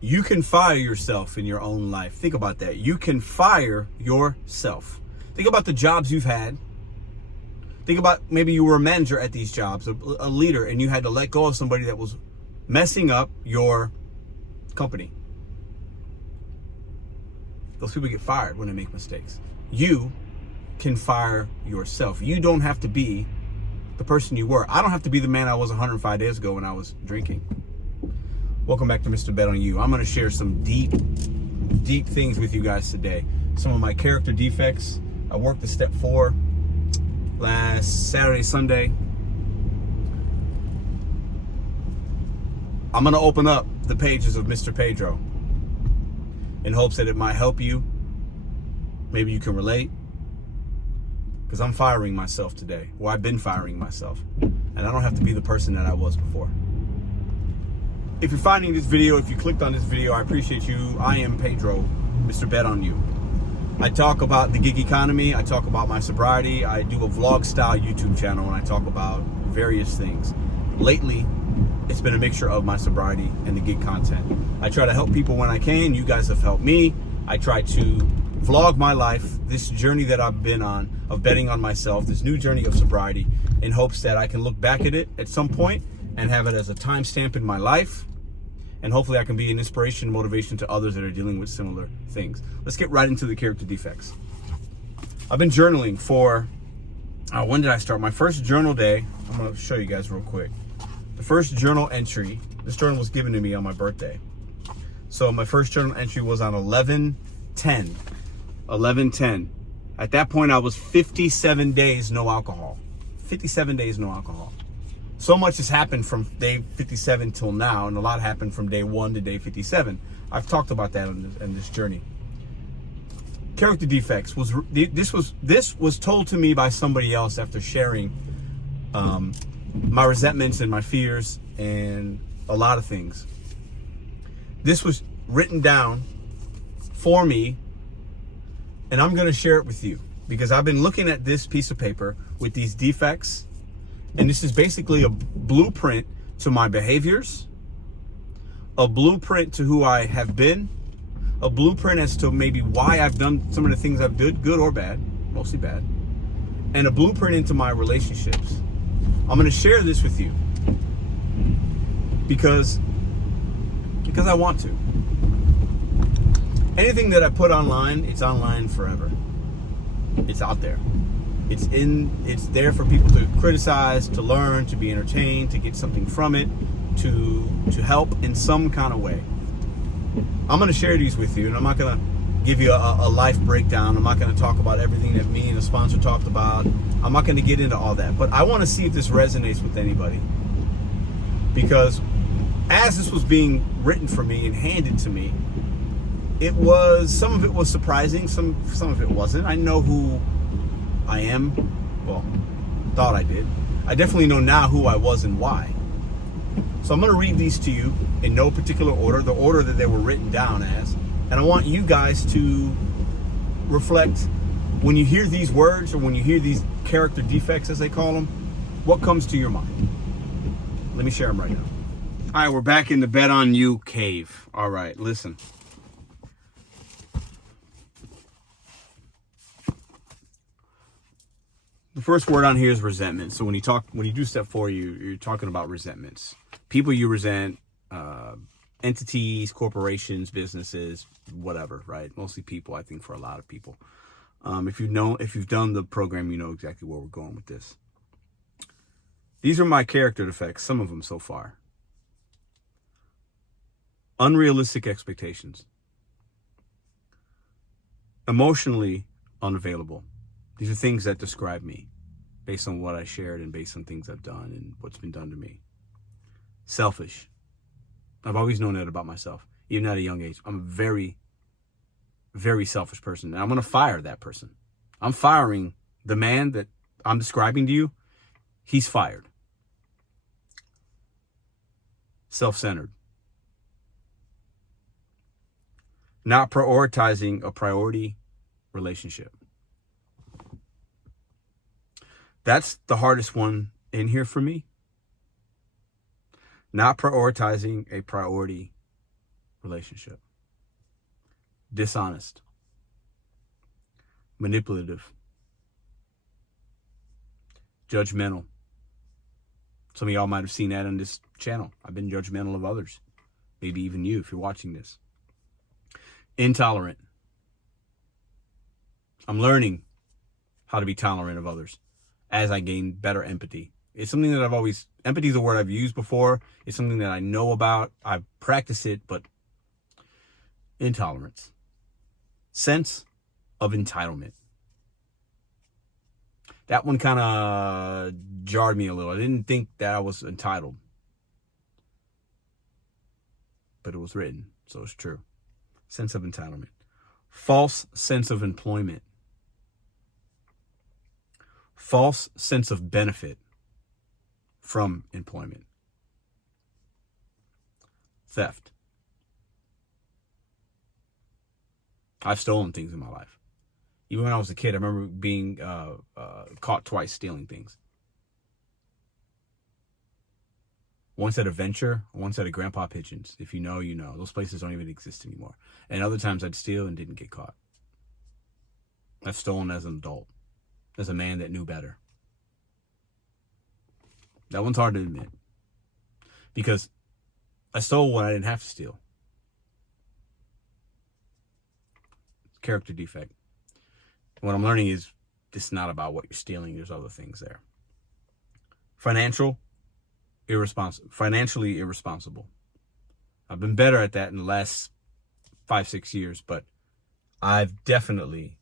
You can fire yourself in your own life. Think about that. You can fire yourself. Think about the jobs you've had. Think about maybe you were a manager at these jobs, a leader, and you had to let go of somebody that was messing up your company. Those people get fired when they make mistakes. You can fire yourself. You don't have to be the person you were. I don't have to be the man I was 105 days ago when I was drinking. Welcome back to Mr.BetonYou. I'm going to share some deep things with you guys today. Some of my character defects. I worked the step 4 last Saturday, Sunday. I'm going to open up the pages of Mr. Pedro in hopes that it might help you. Maybe you can relate. Because I'm firing myself today. Well, I've been firing myself. And I don't have to be the person that I was before. If you're finding this video, if you clicked on this video, I appreciate you. I am Pedro, Mr.BetonYou. I talk about the gig economy. I talk about my sobriety. I do a vlog style YouTube channel and I talk about various things. Lately, it's been a mixture of my sobriety and the gig content. I try to help people when I can. You guys have helped me. I try to vlog my life, this journey that I've been on of betting on myself, this new journey of sobriety, in hopes that I can look back at it at some point and have it as a timestamp in my life. And hopefully I can be an inspiration and motivation to others that are dealing with similar things. Let's get right into the character defects. I've been journaling for, when did I start? My first journal day, I'm gonna show you guys real quick. The first journal entry, this journal was given to me on my birthday. So my first journal entry was on 11/10. 11/10. At that point I was 57 days no alcohol. 57 days no alcohol. So much has happened from day 57 till now, and a lot happened from day 1 to day 57. I've talked about that in this journey. Character defects this was told to me by somebody else after sharing my resentments and my fears and a lot of things. This was written down for me, and I'm going to share it with you because I've been looking at this piece of paper with these defects. And this is basically a blueprint to my behaviors, a blueprint to who I have been, a blueprint as to maybe why I've done some of the things I've done, good or bad, mostly bad, and a blueprint into my relationships. I'm going to share this with you because I want to. Anything that I put online, it's online forever. It's out there. It's there for people to criticize, to learn, to be entertained, to get something from it, to help in some kind of way. I'm going to share these with you, and I'm not going to give you a life breakdown. I'm not going to talk about everything that me and the sponsor talked about. I'm not going to get into all that, but I want to see if this resonates with anybody. Because as this was being written for me and handed to me, some of it was surprising, some of it wasn't. I know who I am. Well, thought I did. I definitely know now who I was and why. So I'm going to read these to you in no particular order, the order that they were written down as. And I want you guys to reflect when you hear these words or when you hear these character defects, as they call them, what comes to your mind? Let me share them right now. All right, we're back in the BetonYou cave. All right, listen. The first word on here is resentment. So when you do step 4, you're talking about resentments. People you resent, entities, corporations, businesses, whatever, right? Mostly people, I think, for a lot of people. If you've done the program, you know exactly where we're going with this. These are my character defects, some of them so far. Unrealistic expectations. Emotionally unavailable. These are things that describe me based on what I shared and based on things I've done and what's been done to me. Selfish. I've always known that about myself, even at a young age. I'm a very, very selfish person, and I'm going to fire that person. I'm firing the man that I'm describing to you. He's fired. Self-centered. Not prioritizing a priority relationship. That's the hardest one in here for me. Not prioritizing a priority relationship. Dishonest. Manipulative. Judgmental. Some of y'all might have seen that on this channel. I've been judgmental of others. Maybe even you if you're watching this. Intolerant. I'm learning how to be tolerant of others as I gain better empathy. It's something that empathy is a word I've used before. It's something that I know about. I've practiced it, but intolerance. Sense of entitlement. That one kind of jarred me a little. I didn't think that I was entitled. But it was written, so it's true. Sense of entitlement. False sense of employment. False sense of benefit from employment. Theft. I've stolen things in my life. Even when I was a kid, I remember being caught twice stealing things. Once at a Venture, once at a Grandpa Pigeon's. If you know, you know. Those places don't even exist anymore. And other times I'd steal and didn't get caught. I've stolen as an adult. As a man that knew better. That one's hard to admit. Because I stole when I didn't have to steal. Character defect. What I'm learning is it's not about what you're stealing. There's other things there. Financially irresponsible. I've been better at that in the last 5-6 years, but I've definitely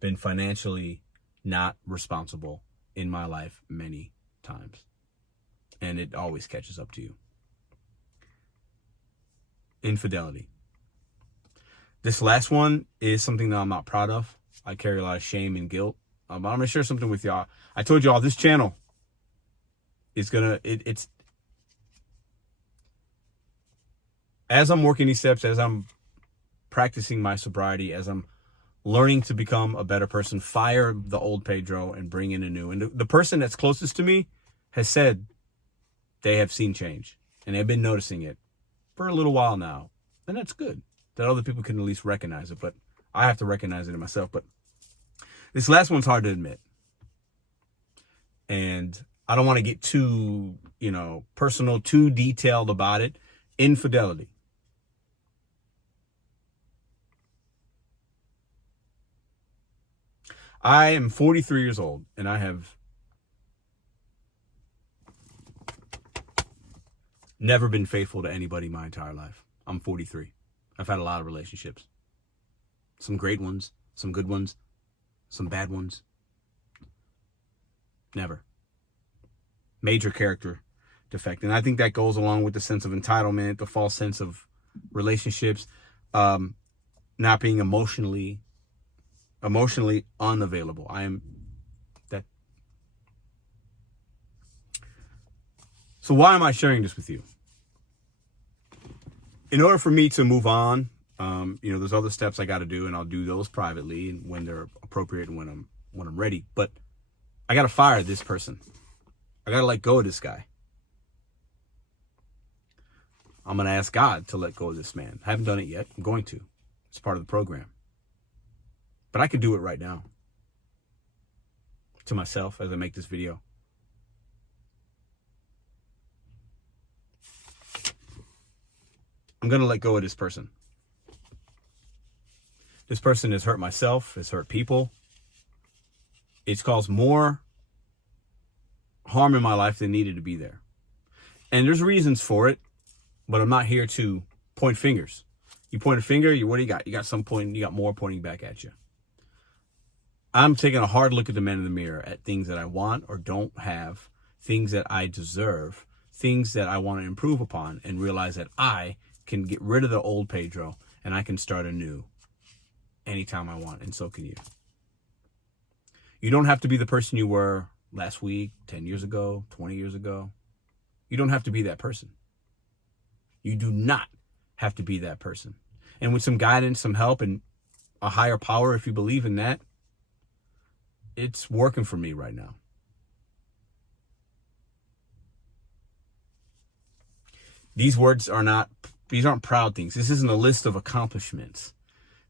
been financially not responsible in my life many times. And it always catches up to you. Infidelity. This last one is something that I'm not proud of. I carry a lot of shame and guilt. But I'm going to share something with y'all. I told y'all this channel is it's as I'm working these steps, as I'm practicing my sobriety, as I'm learning to become a better person, fire the old Pedro and bring in a new. And the person that's closest to me has said they have seen change and they've been noticing it for a little while now. And that's good that other people can at least recognize it, but I have to recognize it in myself. But this last one's hard to admit. And I don't want to get too, personal, too detailed about it. Infidelity. I am 43 years old and I have never been faithful to anybody my entire life. I'm 43. I've had a lot of relationships. Some great ones, some good ones, some bad ones. Never. Major character defect. And I think that goes along with the sense of entitlement, the false sense of relationships, not being emotionally unavailable. I am that. So why am I sharing this with you? In order for me to move on, there's other steps I got to do, and I'll do those privately and when they're appropriate and when I'm ready. But I got to fire this person. I got to let go of this guy. I'm going to ask God to let go of this man. I haven't done it yet. I'm going to. It's part of the program. But I could do it right now. To myself as I make this video. I'm going to let go of this person. This person has hurt myself, has hurt people. It's caused more harm in my life than needed to be there. And there's reasons for it, but I'm not here to point fingers. You point a finger, what do you got? You got more pointing back at you. I'm taking a hard look at the man in the mirror, at things that I want or don't have, things that I deserve, things that I want to improve upon, and realize that I can get rid of the old Pedro and I can start anew anytime I want, and so can you. You don't have to be the person you were last week, 10 years ago, 20 years ago. You don't have to be that person. You do not have to be that person. And with some guidance, some help, and a higher power, if you believe in that, it's working for me right now. These words are not These aren't proud things. This isn't a list of accomplishments.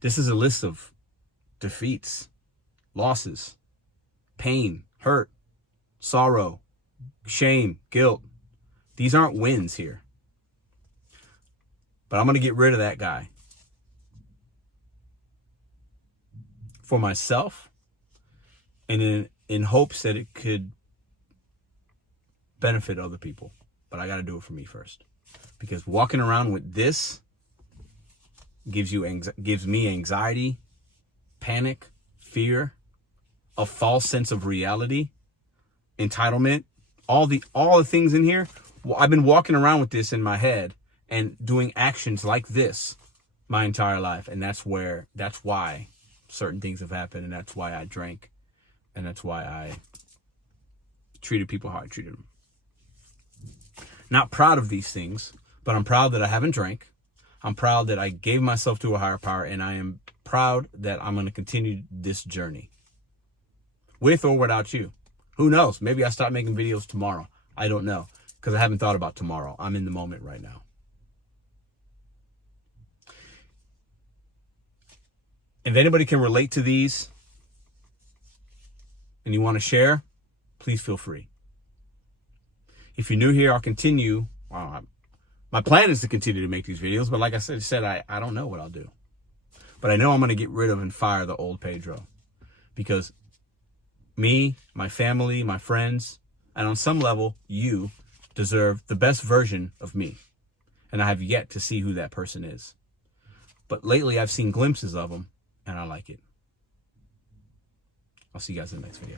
This is a list of defeats, losses, pain, hurt, sorrow, shame, guilt. These aren't wins here. But I'm going to get rid of that guy for myself, and in hopes that it could benefit other people. But I got to do it for me first, because walking around with this gives me anxiety, panic, fear, a false sense of reality, entitlement, all the things in here. Well, I've been walking around with this in my head and doing actions like this my entire life, and that's why certain things have happened, and that's why I drank, and that's why I treated people how I treated them. Not proud of these things, but I'm proud that I haven't drank. I'm proud that I gave myself to a higher power, and I am proud that I'm going to continue this journey, with or without you. Who knows? Maybe I stop making videos tomorrow. I don't know, because I haven't thought about tomorrow. I'm in the moment right now. If anybody can relate to these and you want to share, please feel free. If you're new here, I'll continue. My plan is to continue to make these videos, but like I said, I don't know what I'll do. But I know I'm going to get rid of and fire the old Pedro, because me, my family, my friends, and on some level, you deserve the best version of me. And I have yet to see who that person is. But lately, I've seen glimpses of him, and I like it. I'll see you guys in the next video.